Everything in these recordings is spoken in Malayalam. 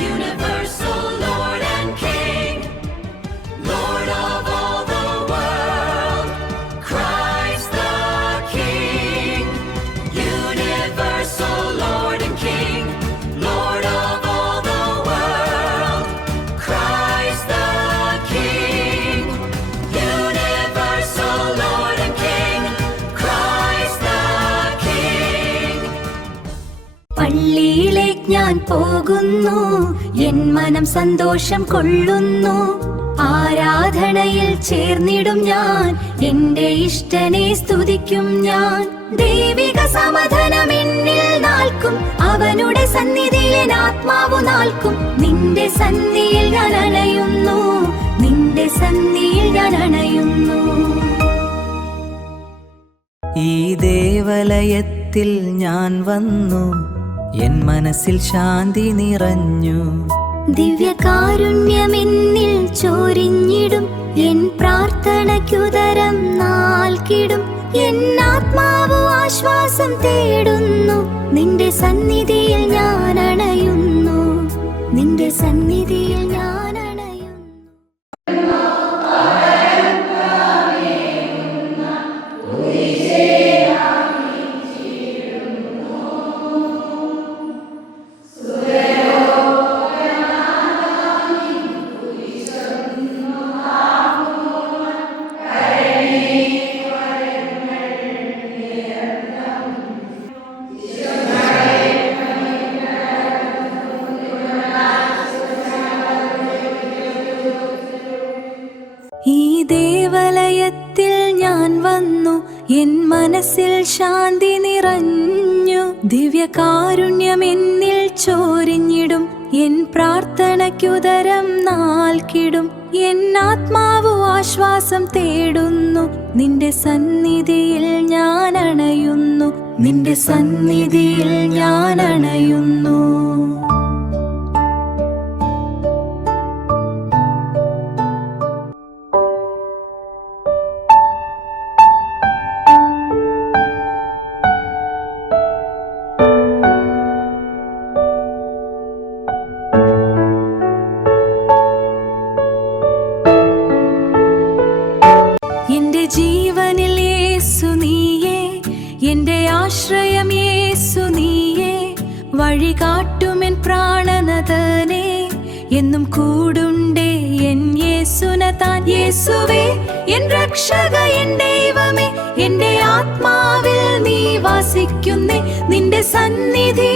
universal Lord and King, Lord of all the world, Christ the King. Universal Lord and King, Lord of all the world, Christ the King. Universal Lord and King, Christ the King. പള്ളിയിലേക്ക് ഞാൻ പോകുന്നു, എൻ മനം സന്തോഷം കൊള്ളുന്നു. ആരാധനയിൽ ചേർന്നിടും ഞാൻ, എന്റെ ഇഷ്ടനെ സ്തുതിക്കും ഞാൻ. ദൈവിക സമാധാനം എന്നിൽ നാൾക്കും, അവനുടെ സന്നിധിയിൽ ആത്മാവു നാൾക്കും. നിന്റെ സന്നിധിയിൽ ഞാൻ അണയുന്നു, നിന്റെ സന്നിധിയിൽ ഞാൻ അണയുന്നു. ഈ ദേവാലയത്തിൽ ഞാൻ വന്നു, എൻ മനസ്സിൽ ശാന്തി നിറഞ്ഞു. ദിവ്യകാരുണ്യമെന്നിൽ ചോരിഞ്ഞിടും, എൻ പ്രാർത്ഥനയ്ക്കുതരം നാൽക്കിടും. എൻ ആത്മാവ് ആശ്വാസം തേടുന്നു, നിന്റെ സന്നിധിയിൽ ഞാൻ അണയുന്നു, നിന്റെ സന്നിധിയിൽ ഞാൻ അണയുന്നു. ഈ ദേവാലയത്തിൽ ഞാൻ വന്നു, എൻ മനസ്സിൽ ശാന്തി നിറഞ്ഞു. ദിവ്യകാരുണ്യം എന്നിൽ ചോരിഞ്ഞിടും, എൻ പ്രാർത്ഥനയ്ക്കുതരം നാൽക്കിടും. എൻ ആത്മാവ് ആശ്വാസം തേടുന്നു, നിന്റെ സന്നിധിയിൽ ഞാൻ അണയുന്നു, നിന്റെ സന്നിധിയിൽ ഞാൻ അണയുന്നു. എന്റെ ജീവനിൽ യേശു നീയേ, എന്റെ ആശ്രയം യേശു നീയേ. വഴി കാട്ടുമെൻ പ്രാണനതനെ, എന്നും കൂടുണ്ടേ എൻ യേശുന താൻ. യേശുവേ എൻ രക്ഷക, എൻ ദൈവമേ, എന്റെ ആത്മാവിൽ നീ വാസിക്കുന്നേ. നിന്റെ സന്നിധി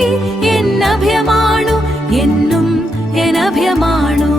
എൻ അഭയമാണു, എന്നും എൻ അഭയമാണു.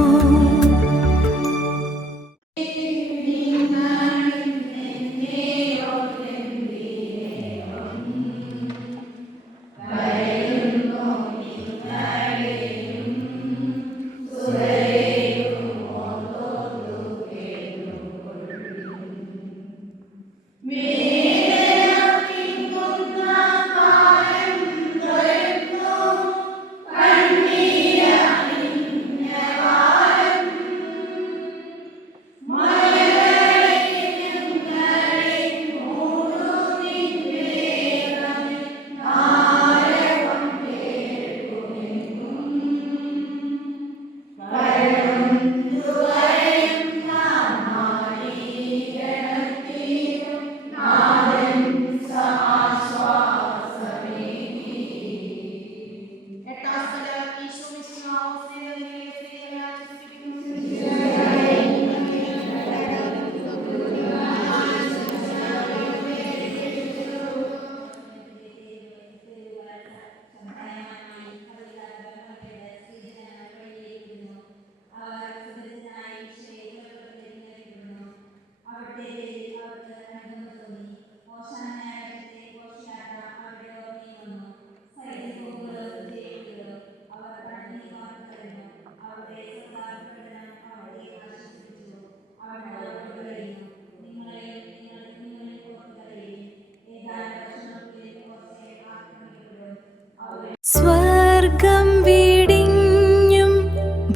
സ്വർഗം വീടിഞ്ഞും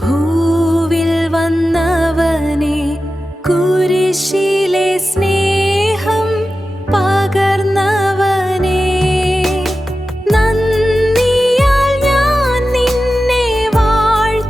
ഭൂവിൽ വന്നവനെ, കുരിശിലെ സ്നേഹം പകർന്നവനെ, നന്ദിയാൽ ഞാൻ നിന്നെ വാഴ്ത്തുന്നു.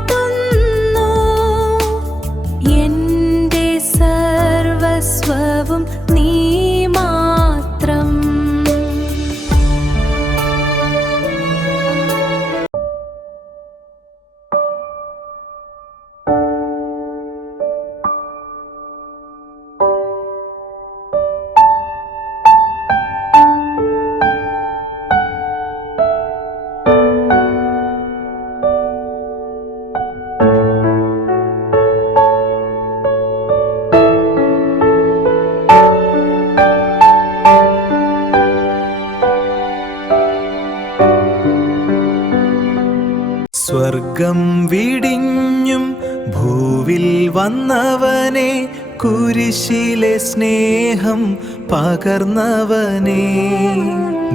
സ്വർഗം വിടിഞ്ഞും ഭൂവിൽ വന്നവനെ, കുരിശിലെ സ്നേഹം പകർന്നവനെ,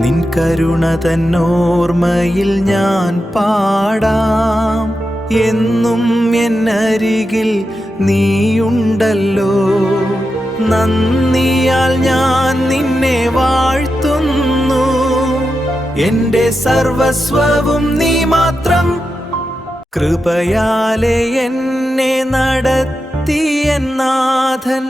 നിൻ കരുണ തന്നോർമ്മയിൽ ഞാൻ പാടാം. എന്നും എന്നരികിൽ നീയുണ്ടല്ലോ, നന്ദിയാൽ ഞാൻ നിന്നെ വാഴ്ത്തുന്നു. എന്റെ സർവസ്വവും നീ മാത്രം, കൃപയാലെ എന്നെ നടത്തിയ നാഥൻ,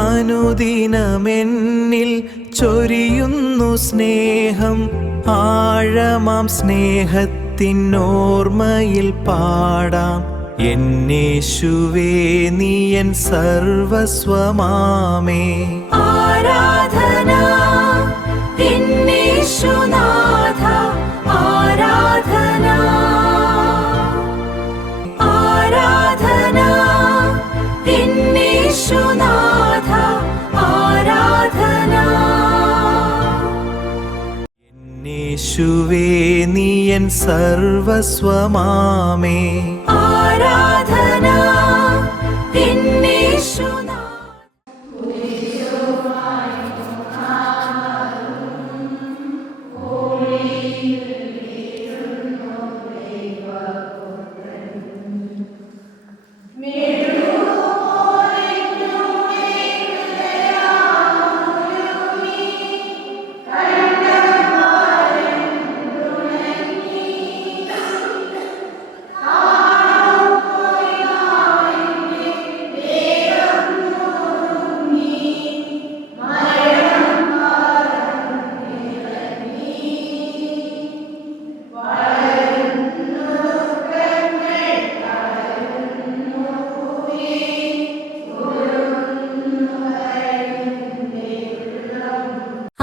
അനുദിനമെന്നിൽ ചൊരിയുന്നു സ്നേഹം. ആഴമാം സ്നേഹത്തിനോർമ്മയിൽ പാടാം. എന്നേശുവേ നീ എൻ സർവസ്വമാമേ. ആരാധന എന്നേശുനാഥ, ആരാധന ആരാധന എന്നേശുനാഥ, ആരാധന. എന്നേശുവേ നീ എൻ സർവസ്വമാമേ. ആരാധന എന്നേശുനാഥ.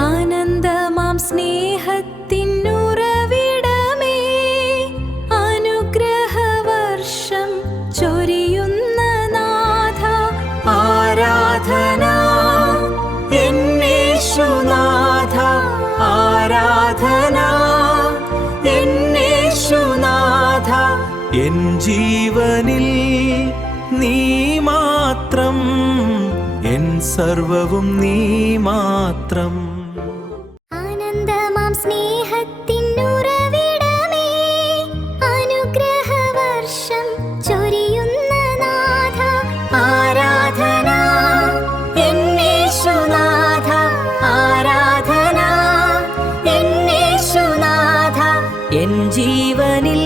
ആനന്ദമാം സ്നേഹത്തിനുറവിടമേ, അനുഗ്രഹവർഷം ചൊരിയുന്ന നാഥ, ആരാധന എന്നേശുനാഥ, ആരാധന എന്നേശുനാഥ. എൻ ജീവനിൽ നീ മാത്രം, എൻ സർവവും നീ മാത്രം. ആനന്ദമാം സ്നേഹത്തിനുറവിടമേ, അനുഗ്രഹവർഷം ചൊരിയുന്ന നാഥ, ആരാധന എന്നേശുനാഥ, ആരാധന എന്നേശുനാഥ. എൻ ജീവനിൽ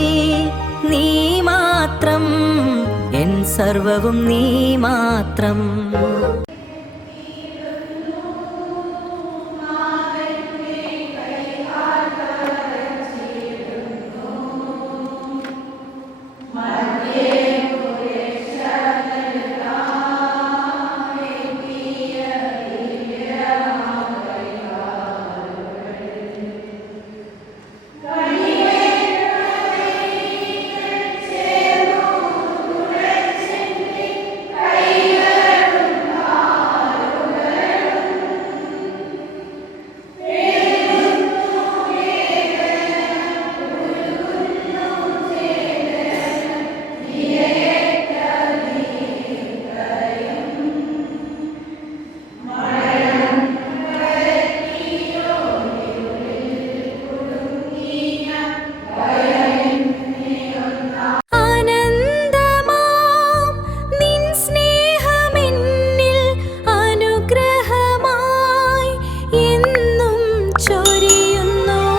നീ മാത്രം, എൻ സർവവും നീ മാത്രം.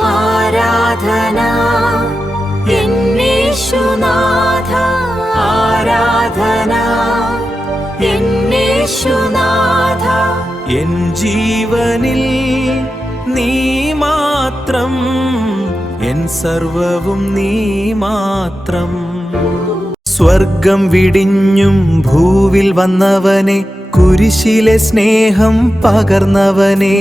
ആരാധന എന്നേശുനാഥ, ആരാധന എന്നേശുനാഥ. എൻ ജീവനിൽ നീ മാത്രം, എൻ സർവവും നീ മാത്രം. സ്വർഗം വിടിഞ്ഞും ഭൂവിൽ വന്നവനെ, കുരിശിലെ സ്നേഹം പകർന്നവനെ,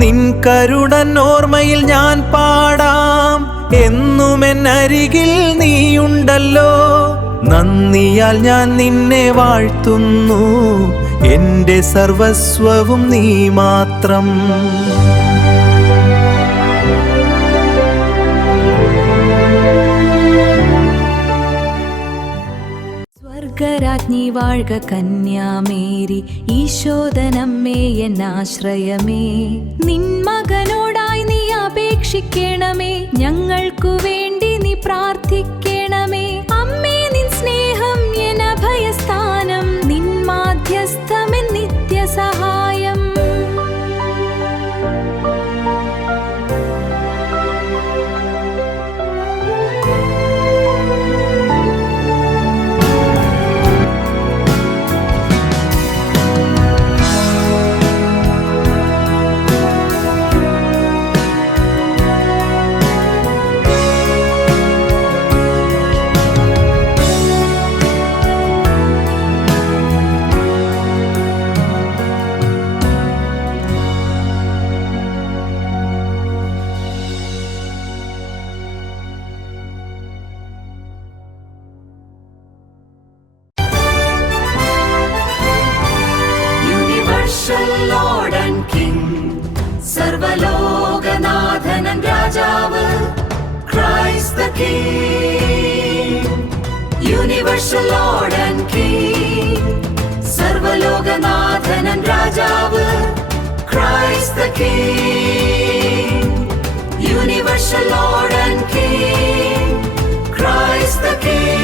നിൻ കരുണോർമ്മയിൽ ഞാൻ പാടാം. എന്നുമെന്നരികിൽ നീയുണ്ടല്ലോ, നന്ദിയാൽ ഞാൻ നിന്നെ വാഴ്ത്തുന്നു. എന്റെ സർവസ്വവും നീ മാത്രം. സ്വർഗരാജ്ഞി വാഴ്ക കന്യാമേരി ഈശോദനമ്മേ എന്നാശ്രയമേ. നിൻ മകനോടായി നീ അപേക്ഷിക്കണമേ, ഞങ്ങൾക്കു വേണ്ടി നീ പ്രാർത്ഥിക്കണമേ. അമ്മേ നിൻ സ്നേഹം എൻ അഭയസ്ഥാനം, നിൻ മാധ്യസ്ഥമെൻ നിത്യസഹായം. Lord and King, സർവലോകനാഥനൻ രാജാവ്, Christ the King. Universal Lord and King, സർവലോകനാഥനൻ രാജാവ്, Christ the King. Universal Lord and King, Christ the King.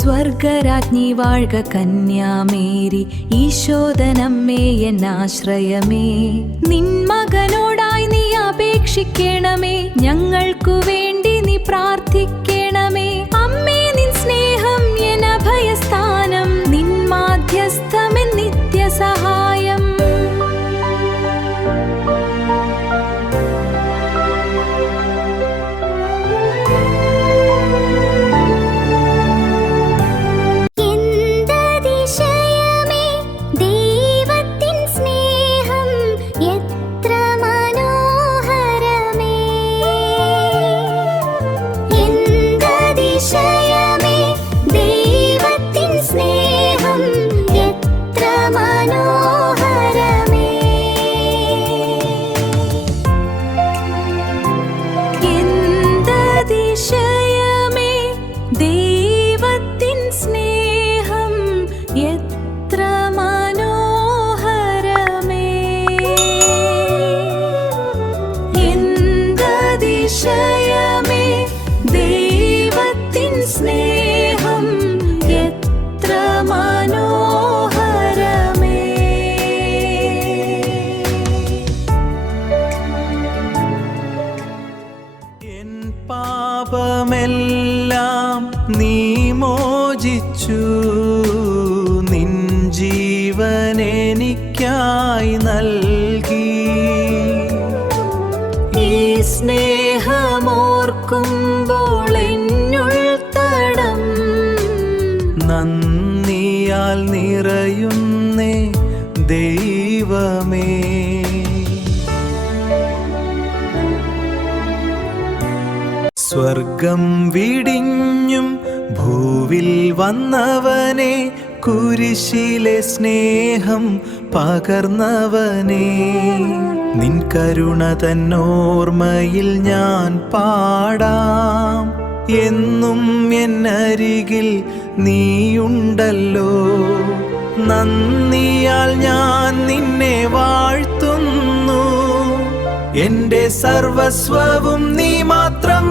സ്വർഗരാജ്ഞി വാഴ്ക കന്യാമേരി ഈശോദനമ്മേ എന്നാശ്രയമേ. നിൻ മകനോടായി നീ അപേക്ഷിക്കണമേ, ഞങ്ങൾക്കു വേണ്ടി നീ പ്രാർത്ഥിക്കണമേ. അമ്മേ നിൻ സ്നേഹം എൻ അഭയസ്ഥാനം, നിൻ മാധ്യസ്ഥമെൻ നിത്യസഹായം. പാപമെല്ലാം നീ മോചിച്ചു, നിൻ ജീവനെനിക്കായി നൽകി. ഈ സ്നേഹമോർക്കുമ്പോൾ എന്നുൾത്തടം നന്ദിയാൽ നിറയുന്നേ ദൈവമേ. സ്വർഗം വിടിഞ്ഞും ഭൂവിൽ വന്നവനെ, കുരിശിലെ സ്നേഹം പകർന്നവനെ, നിൻ കരുണ തന്നോർമ്മയിൽ ഞാൻ പാടാം. എന്നും എന്നരികിൽ നീയുണ്ടല്ലോ, നന്ദിയാൽ ഞാൻ നിന്നെ വാഴ്ത്തുന്നു. എന്റെ സർവസ്വവും നീ മാത്രം.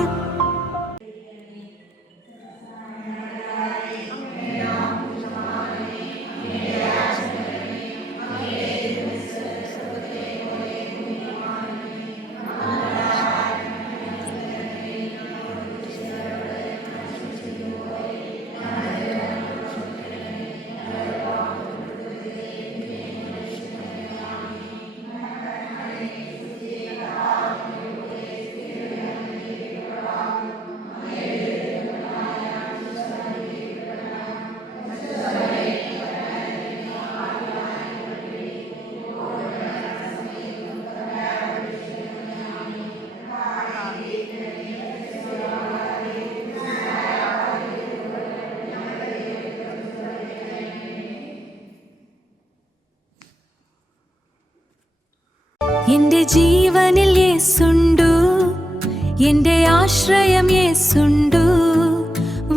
എന്റെ ആശ്രയം യേസുണ്ടു.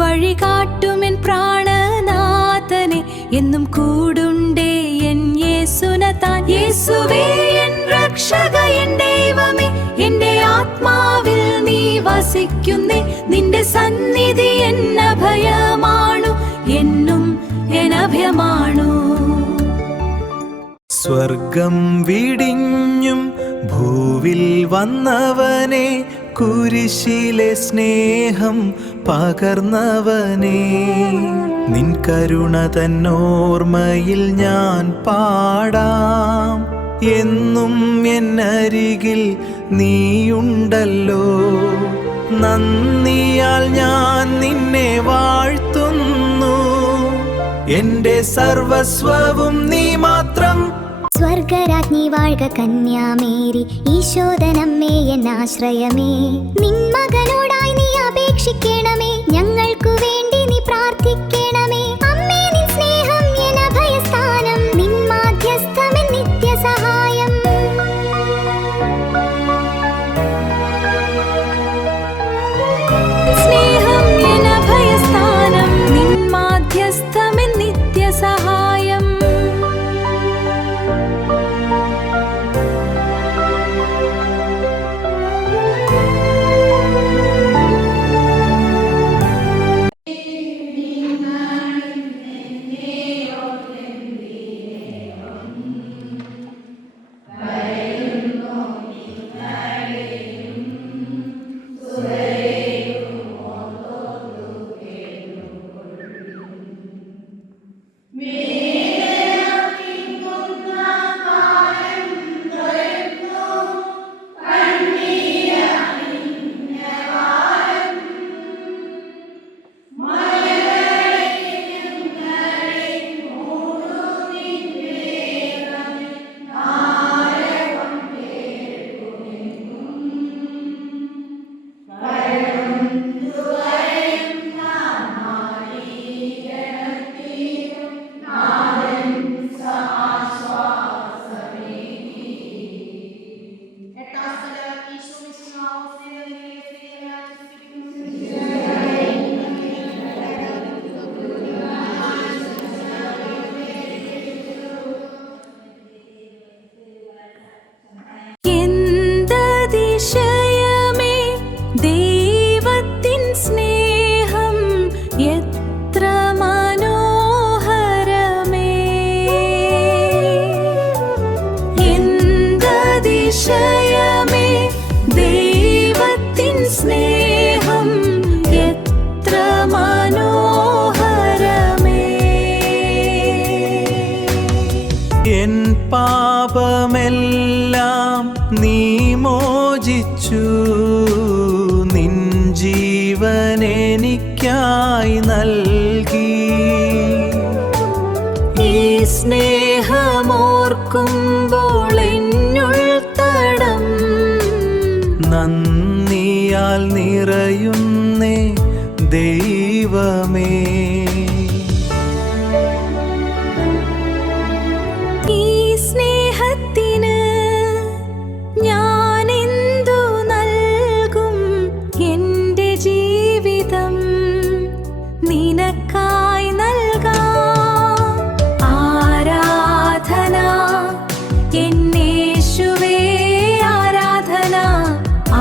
വഴി കാട്ടുമെൻ പ്രാണനാഥനെ, എന്നും കൂടുണ്ടേ എൻ യേസുനതാൻ. യേസുവേ എൻ രക്ഷക, എൻ ദൈവമേ, എന്റെ ആത്മാവിൽ നീ വസിക്കുന്നേ. നിന്റെ സന്നിധി എൻ അഭയമാണു, എന്നും എൻ അഭയമാണു. സ്വർഗം വിടിഞ്ഞും ഭൂവിൽ വന്നവനെ, കുരിശിലെ സ്നേഹം പകർന്നവനെ, നിൻ കരുണ തന്നോർമ്മയിൽ ഞാൻ പാടാം. എന്നും എന്നരികിൽ നീയുണ്ടല്ലോ. നന്ദിയാൽ ഞാൻ നിന്നെ വാഴ്ത്തുന്നു. എന്റെ സർവസ്വവും നീ മാത്രം. സ്വർഗരാജ്ഞി വാഴ്ക കന്യാമേരി, ഈശോദനമ്മേ എന്നാശ്രയമേ. നിൻ മകനോടായി നീ അപേക്ഷിക്കണമേ, ഞങ്ങൾക്കു വേണ്ടി നീ പ്രാർത്ഥിക്കണമേ. അമ്മേ നിൻ സ്നേഹം എൻ അഭയസ്ഥാനം, നിൻ മാധ്യസ്ഥമെൻ നിത്യസഹായം. സ്നേഹം എൻ അഭയസ്ഥാനം, നിൻ മാധ്യസ്ഥമെൻ നിത്യസഹായം. എന്തതിശയമേ ദൈവത്തിൻ സ്നേഹം, എത്ര മനോഹരമേ. എന്തതിശയമേ ദൈവത്തിൻ സ്നേഹം, എത്ര മനോഹരമേ. എൻ പാപമെല്ലാം നീ മോചിച്ചു. നിൻ ജീവനെനിക്കായി നൽകി. ഈ സ്നേഹമോർക്കുമ്പോൾ എന്നുൾത്തടം നന്ദിയാൽ നിറയുന്നേ ദൈവമേ. ഈ സ്നേഹത്തിന് ഞാനെന്തു നൽകും. എന്റെ ജീവിതം നിനക്കായി നൽകാം. ആരാധന എന്നേശുവേ, ആരാധന,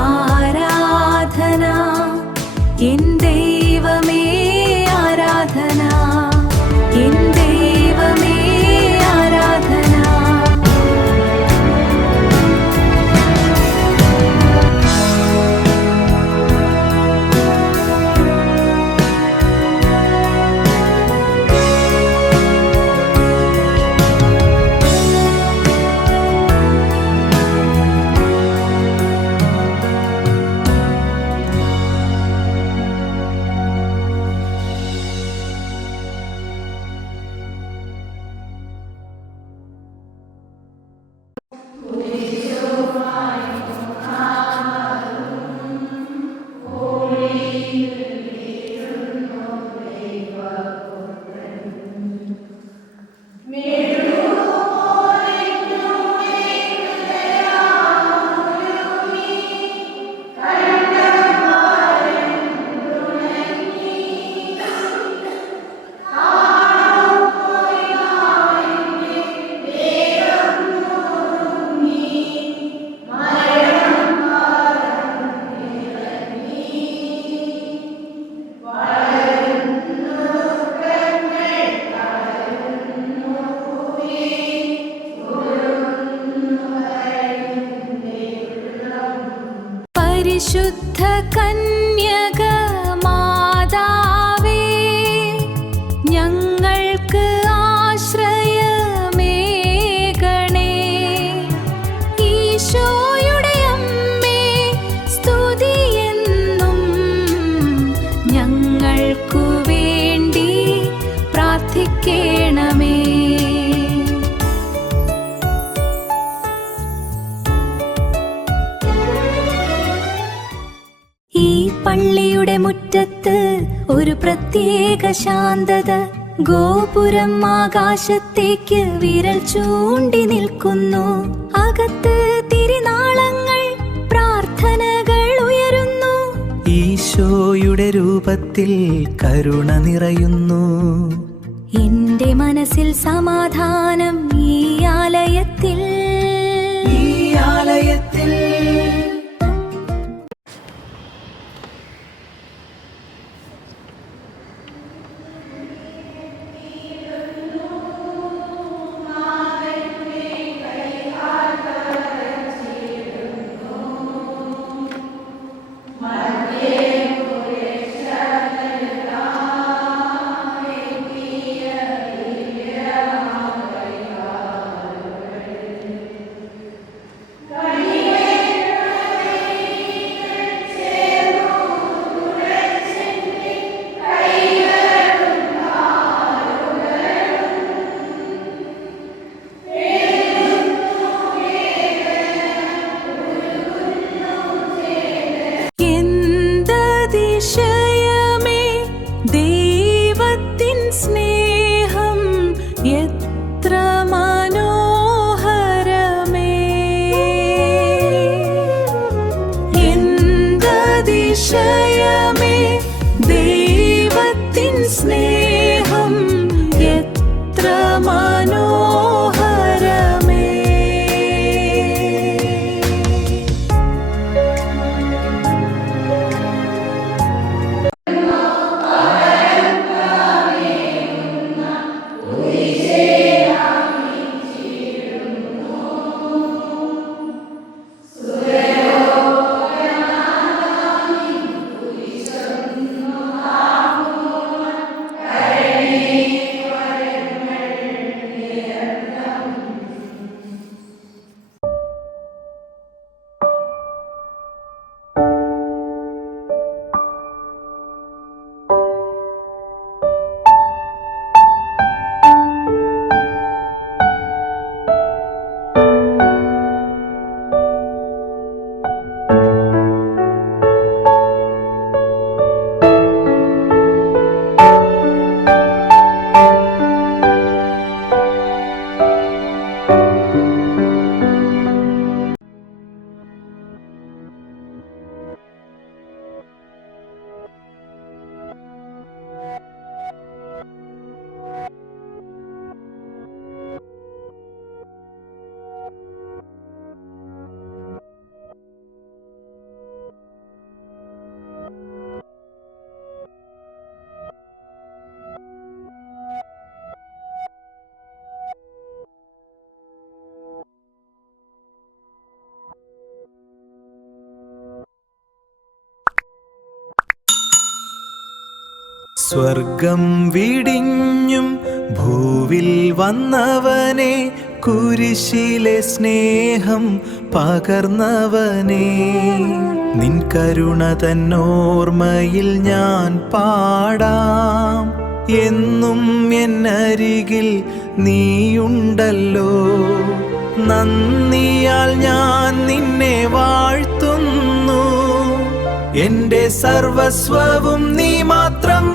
ആരാധന എൻ ദൈവമേ, ആരാധന, എൻ ദൈവമേ, ആരാധന. പരിശുദ്ധ കന്യക മാതാവേ, ഞങ്ങൾക്ക് ആശ്രയമേകണേ. ഈശോയുടെ അമ്മേ, സ്തുതിയെന്നും ഞങ്ങൾക്കു വേണ്ടി പ്രാർത്ഥിക്കണമേ. ഈ പള്ളിയുടെ മുറ്റത്ത് ഒരു പ്രത്യേക ശാന്തത. ഗോപുരം ആകാശത്തേക്ക് വിരൽ ചൂണ്ടി നിൽക്കുന്നു. അകത്ത് തിരുനാളങ്ങൾ, പ്രാർത്ഥനകൾ ഉയരുന്നു. ഈശോയുടെ രൂപത്തിൽ കരുണ നിറയുന്നു. എന്റെ മനസ്സിൽ സമാധാനം ഈ ആലയത്തിൽ. അതിശയമേ ദൈവത്തിൻ സ്നേഹം എത്ര മനോഹരമേ. എന്തതിശയമേ ദൈവത്തിൻ സ്നേഹം എത്ര മനോഹരമേ. സ്വർഗം വിടിഞ്ഞും ഭൂവിൽ വന്നവനെ, കുരിശിലെ സ്നേഹം പകർന്നവനെ, നിൻ കരുണ തന്നോർമ്മയിൽ ഞാൻ പാടാം. എന്നും എന്നരികിൽ നീയുണ്ടല്ലോ. നന്ദിയാൽ ഞാൻ നിന്നെ വാഴ്ത്തുന്നു. എന്റെ സർവസ്വവും നീ മാത്രം.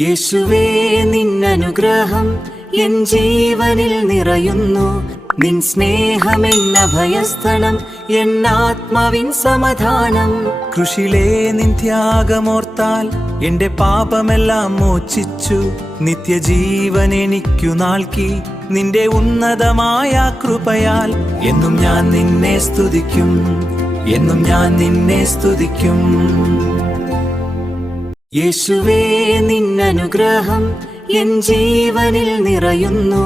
യേശുവേ നിന്നനുഗ്രഹം എൻ ജീവനിൽ നിറയുന്നു. നിൻ സ്നേഹമെന്ന ഭയസ്ഥനം എന്നാത്മാവിൻ സമാധാനം. കൃഷിയിലെ നിൻ ത്യാഗമോർത്താൽ എന്റെ പാപമെല്ലാം മോചിച്ചു. നിത്യജീവൻ എനിക്കു നൽകി നിന്റെ ഉന്നതമായ കൃപയാൽ. എന്നും ഞാൻ നിന്നെ സ്തുതിക്കും, എന്നും ഞാൻ നിന്നെ സ്തുതിക്കും. യേശുവേ നിന്നനുഗ്രഹം എൻ ജീവനിൽ നിറയുന്നു.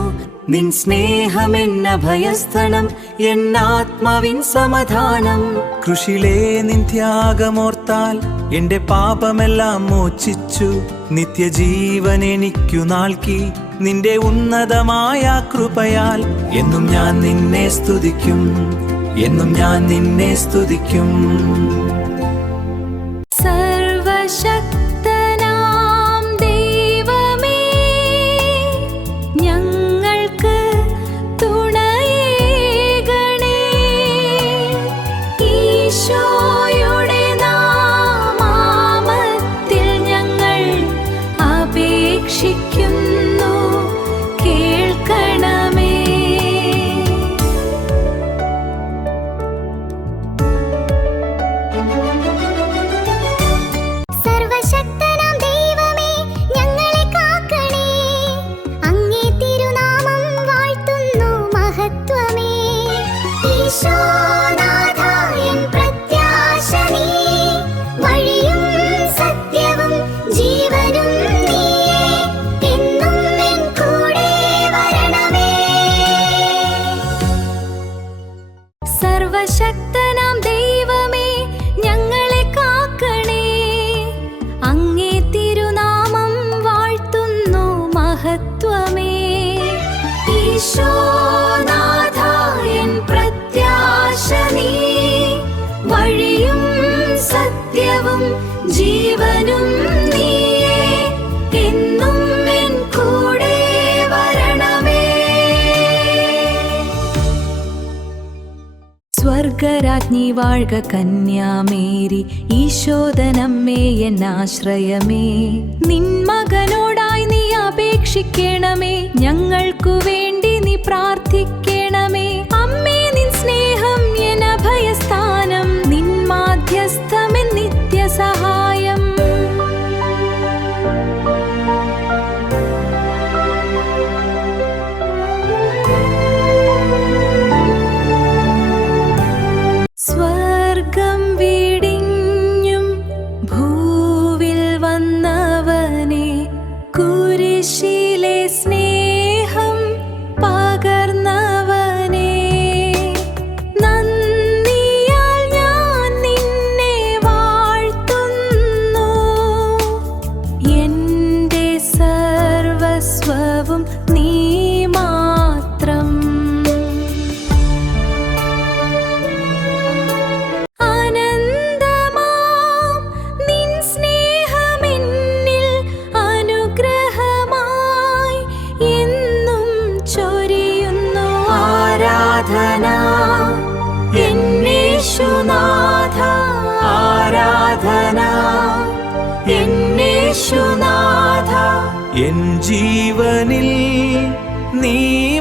നിൻ സ്നേഹമെന്ന ഭയസ്ഥനം എന്നാത്മാവിൻ സമാധാനം. കൃഷിയിലെ നിൻ ത്യാഗമോർത്താൽ എന്റെ പാപമെല്ലാം മോചിച്ചു. നിത്യജീവൻ എനിക്കു നൽകി നിന്റെ ഉന്നതമായ കൃപയാൽ. എന്നും ഞാൻ നിന്നെ സ്തുതിക്കും, എന്നും ഞാൻ നിന്നെ സ്തുതിക്കും. സർവശക്തനാം ദൈവമേ, ഞങ്ങൾക്ക് തുണയേകണേ. ഈശോയുടെ നാമത്തിൽ ഞങ്ങൾ അപേക്ഷിക്കുന്നു, കേൾക്കണമേ. സർവശക്തനാം ദൈവമേ, ഞങ്ങളെ കാക്കണേ. അങ്ങേ തിരുനാമം വാഴ്ത്തുന്നു മഹത്വമേ. ഈശോനാഥ എൻ പ്രത്യാശ നീ, വഴിയും സത്യവും ജീവനും നീയേ. എന്നും എൻ കൂടെ വരണമേ. സർവശക്തനാം ദൈവമേ, ഞങ്ങളെ കാക്കണേ. അങ്ങേ തിരുനാമം വാഴ്ത്തുന്നു മഹത്വമേ. ഈശോനാഥ എൻ പ്രത്യാശ നീ, വഴിയും സത്യവും ജീവനും നീയേ. എന്നും എൻ കൂടെ വരണമേ. സ്വർഗരാജ്ഞി വാഴ്ക കന്യാമേരി, ഈശോദനമ്മേ എന്നാശ്രയമേ. നിൻ മകനോടായി നീ അപേക്ഷിക്കണമേ, ഞങ്ങൾക്കു വേണ്ടി നീ പ്രാർത്ഥിക്കണമേ. അമ്മേ നിൻ സ്നേഹം എൻ അഭയസ്ഥാനം, നിൻ മാധ്യസ്ഥമെൻ നിത്യസഹായം. സ്വർഗം വീടിഞ്ഞും ഭൂവിൽ വന്നവനെ, കുരിശിലെ സ്നേഹം പകർന്നവനെ. നന്ദിയാൽ ഞാൻ നിന്നെ വാഴ്ത്തുന്നു, എന്റെ സർവസ്വവും നീ മാത്രം. അനന്തമാം നിൻ സ്നേഹമെന്നിൽ അനുഗ്രഹമായി എന്നും ചൊരിയുന്നു. ആരാധന എന്നേശുനാഥ, ആരാധന എന്നേശുനാഥ. എൻ ജീവനിൽ നീ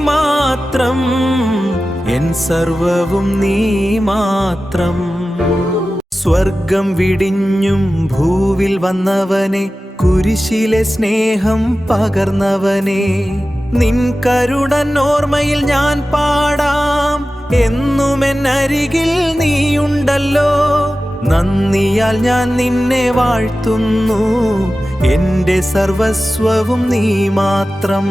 മാത്രം, എൻ സർവവും നീ മാത്രം. സ്വർഗം വിടിഞ്ഞും ഭൂവിൽ വന്നവനെ, കുരിശിലെ സ്നേഹം പകർന്നവനെ. നിൻ കരുണൻ ഓർമ്മയിൽ ഞാൻ പാടാം, എന്നും എന്നരികിൽ നീയുണ്ടല്ലോ. നന്ദിയാൽ ഞാൻ നിന്നെ വാഴ്ത്തുന്നു, എന്റെ സർവസ്വവും നീ മാത്രം.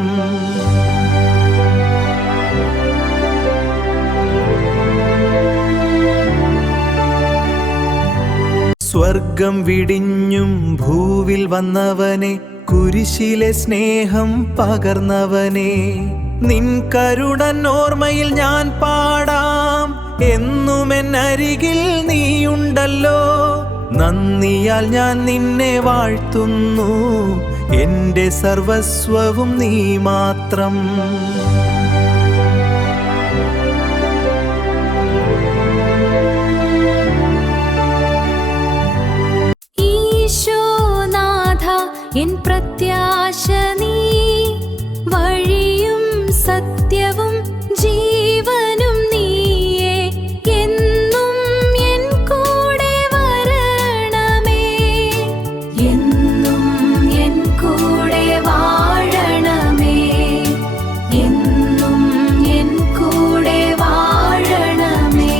സ്വർഗം വിടിഞ്ഞും ഭൂവിൽ വന്നവനെ, കുരിശിലെ സ്നേഹം പകർന്നവനെ. നിൻ കരുണൻ ഓർമ്മയിൽ ഞാൻ പാടാം, എന്നും എന്നരികിൽ നീയുണ്ടല്ലോ. നന്ദിയാൽ ഞാൻ നിന്നെ വാഴ്ത്തുന്നു, എന്റെ സർവസ്വവും നീ മാത്രം. ഈശോനാഥ എൻ പ്രത്യാശ നീ. വഴിയും സത്യവും ജീവനും നീയേ. എന്നും എൻ കൂടെ വരണമേ. എന്നും എൻ കൂടെ വാഴണമേ. എന്നും എൻ കൂടെ വാഴണമേ.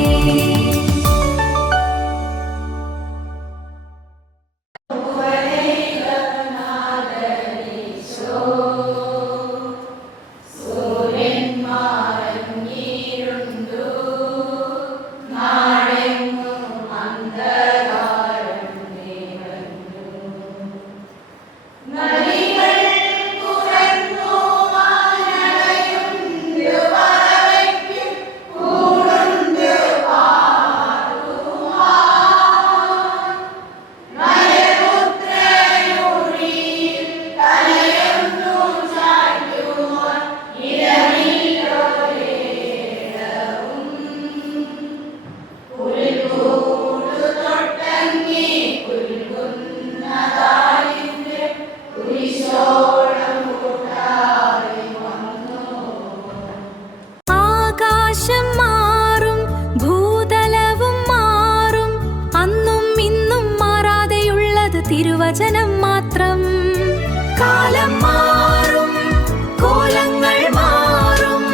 ആകാശം മാറും, ഭൂതലവും മാറും. അന്നും ഇന്നും മാറാതെയുള്ളത് തിരുവചനം മാത്രം. കാലം മാറും, കോലങ്ങൾ മാറും.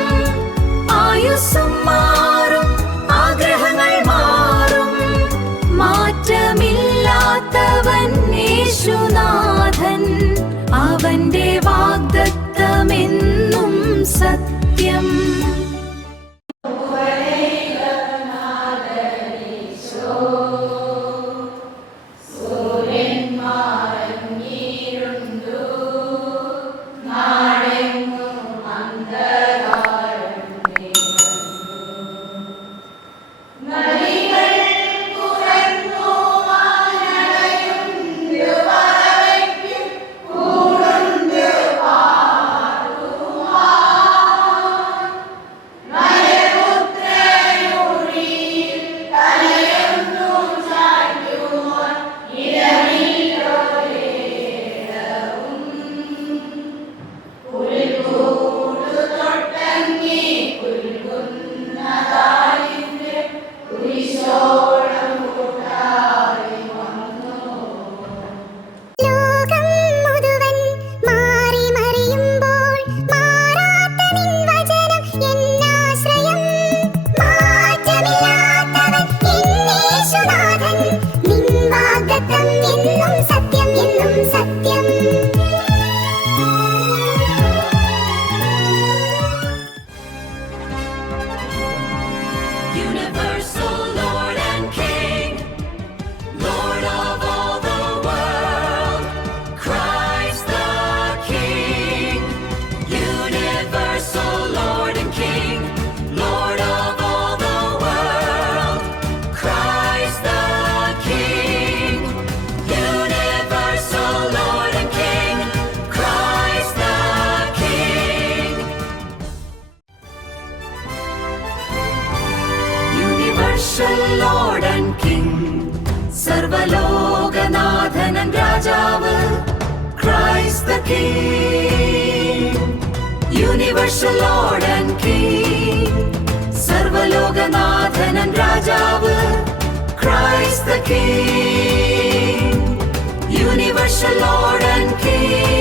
ആയുസ്സും മാറും, ആഗ്രഹങ്ങൾ മാറും. മാറ്റമില്ലാത്തവൻ യേശുനാഥൻ. അവന്റെ വാഗ്ദത്തമെന്നും സത്യം. ലോകം മുഴുവൻ മാറി മറിയുമ്പോൾ മാറാത്ത നിൻ വചനം എന്നാശ്രയം. മാറ്റമില്ലാത്തവൻ എൻ യേശുനാഥൻ. നിൻ വാഗ്ദത്തം എന്നും സത്യം, എന്നും സത്യം. Universal Lord and King, Lord of all the world, Christ the King. Universal Lord and King, Lord of all the world, Christ the King. Universal Lord and King, Christ the King. Universal Lord and King, സർവലോകനാഥനൻ രാജാവ്, Christ the King. Universal Lord and King, സർവലോകനാഥനൻ രാജാവ്, Christ the King. Universal Lord and King.